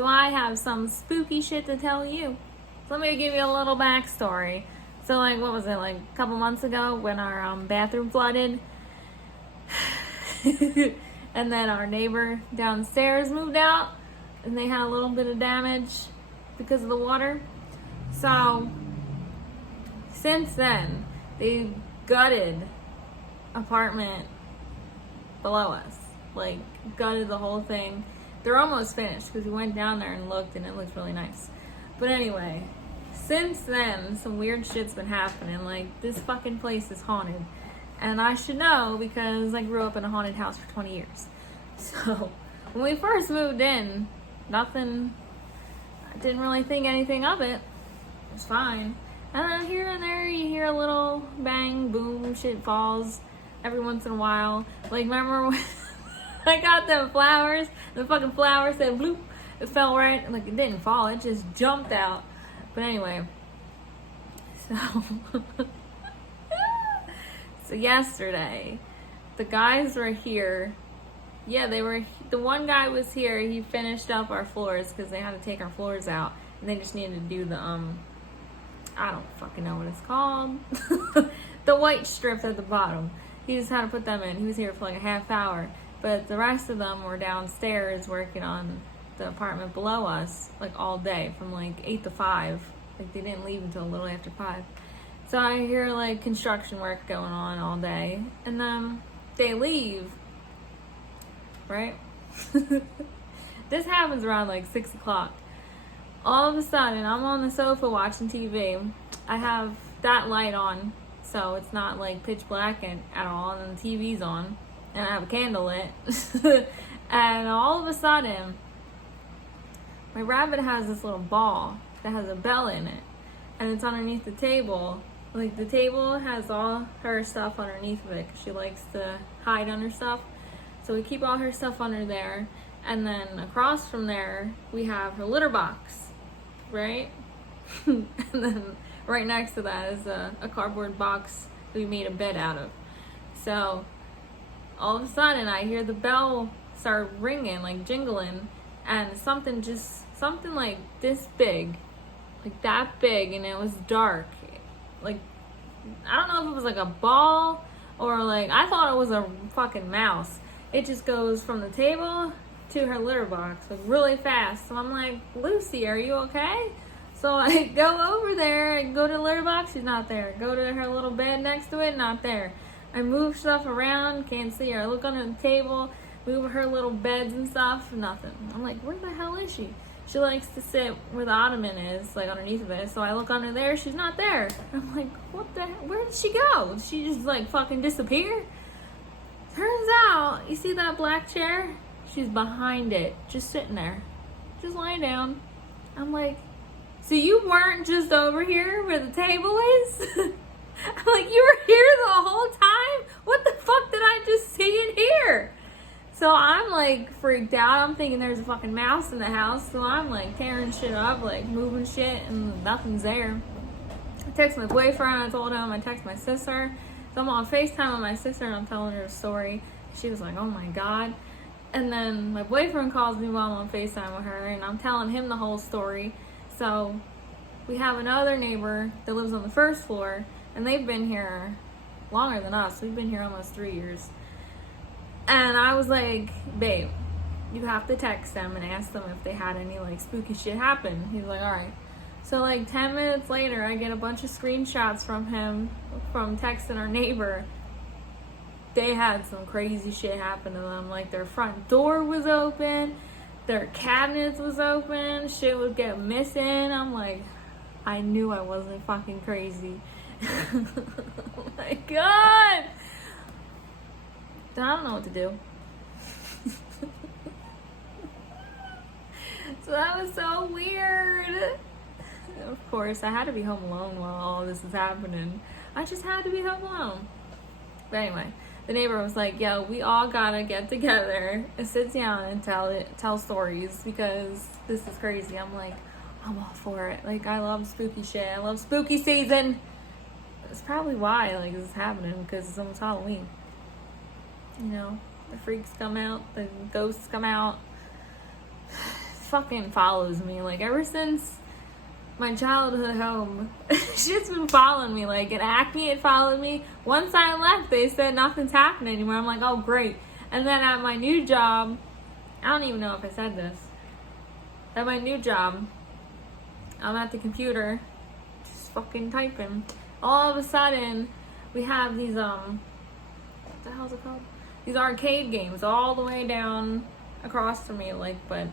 do I have some spooky shit to tell you. So let me give you a little backstory. So, like, what was it, like a couple months ago when our bathroom flooded? And then our neighbor downstairs moved out and they had a little bit of damage because of the water. So, since then, they gutted apartment below us. Like, gutted the whole thing. They're almost finished because we went down there and looked and it looks really nice. But anyway, since then, some weird shit's been happening. Like, this fucking place is haunted. And I should know because I grew up in a haunted house for 20 years. So, when we first moved in, I didn't really think anything of it. It was fine. And then here and there, you hear a little bang, boom, shit falls every once in a while. Like, remember when I got them flowers? The fucking flower said bloop. It fell right, like, it didn't fall. It just jumped out. But anyway, so yesterday, the guys were here. Yeah, the one guy was here. He finished up our floors because they had to take our floors out. And they just needed to do the, I don't fucking know what it's called. The white strips at the bottom. He just had to put them in. He was here for like a half hour. But the rest of them were downstairs working on the apartment below us, like all day, from like 8 to 5. Like, they didn't leave until a little after 5. So I hear like construction work going on all day. And then they leave, right? This happens around like 6 o'clock. All of a sudden, I'm on the sofa watching TV. I have that light on, so it's not like pitch black at all, and the TV's on, and I have a candle lit. And all of a sudden, my rabbit has this little ball that has a bell in it, and it's underneath the table. Like, the table has all her stuff underneath of it, because she likes to hide under stuff. So we keep all her stuff under there, and then across from there, we have her litter box, right? And then right next to that is a cardboard box we made a bed out of. So all of a sudden, I hear the bell start ringing, like jingling, and something like this big, like that big, and it was dark. Like, I don't know if it was like a ball or like, I thought it was a fucking mouse. It just goes from the table to her litter box, like really fast. So I'm like, Lucy, are you okay? So I go over there and go to the litter box, she's not there. Go to her little bed next to it, not there. I move stuff around, can't see her. I look under the table, move her little beds and stuff, nothing. I'm like, where the hell is she? She likes to sit where the ottoman is, like underneath of it. So I look under there, she's not there. I'm like, what the hell? Where did she go? Did she just like fucking disappear? Turns out, you see that black chair? She's behind it, just sitting there, just lying down. I'm like, so you weren't just over here where the table is? I'm like, you were here the whole time? What the fuck did I just see in here? So I'm like freaked out. I'm thinking there's a fucking mouse in the house. So I'm like tearing shit up, like moving shit, and nothing's there. I text my boyfriend. I told him. I text my sister. So I'm on FaceTime with my sister and I'm telling her a story. She was like, oh my God. And then my boyfriend calls me while I'm on FaceTime with her and I'm telling him the whole story. So we have another neighbor that lives on the first floor and they've been here longer than us. We've been here almost 3 years. And I was like, babe, you have to text them and ask them if they had any like spooky shit happen. He's like, all right. So like 10 minutes later, I get a bunch of screenshots from him from texting our neighbor. They had some crazy shit happen to them. Like their front door was open, their cabinets was open, shit would get missing. I'm like, I knew I wasn't fucking crazy. Oh my God. I don't know what to do. So that was so weird. Of course, I had to be home alone while all this is happening. I just had to be home alone. But anyway, the neighbor was like, yo, we all gotta get together and sit down and tell stories because this is crazy. I'm like, I'm all for it. Like, I love spooky shit. I love spooky season. That's probably why like this is happening, because it's almost Halloween. You know, the freaks come out, the ghosts come out. fucking follows me. Like, ever since my childhood home, she's been following me. Like, at Acme, it followed me. Once I left, they said nothing's happening anymore. I'm like, oh, great. And then at my new job, I don't even know if I said this. At my new job, I'm at the computer, just fucking typing. All of a sudden, we have these, what the hell's it called? These arcade games all the way down across from me, like, but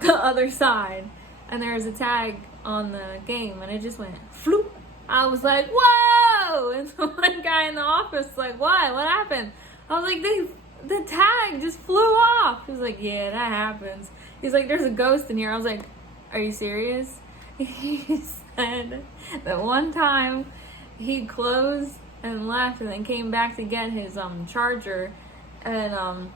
the other side. And there's a tag on the game, and it just went floop. I was like, whoa! And so one guy in the office was like, what? What happened? I was like, the tag just flew off. He was like, yeah, that happens. He's like, there's a ghost in here. I was like, are you serious? He said that one time he closed and left and then came back to get his charger, and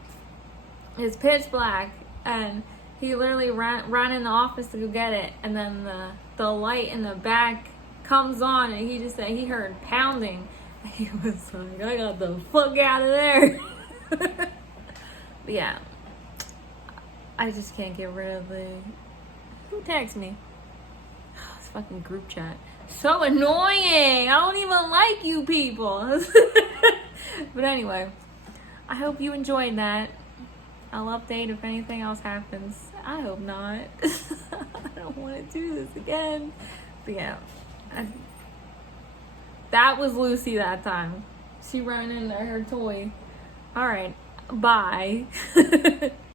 it's pitch black, and he literally ran in the office to go get it, and then the light in the back comes on, and he just said he heard pounding. He was like, I got the fuck out of there. But yeah, I just can't get rid of the... Who texts me? It's fucking group chat. So annoying! I don't even like you people! But anyway, I hope you enjoyed that. I'll update if anything else happens. I hope not. I don't want to do this again. But yeah, that was Lucy that time. She ran into her toy. Alright, bye.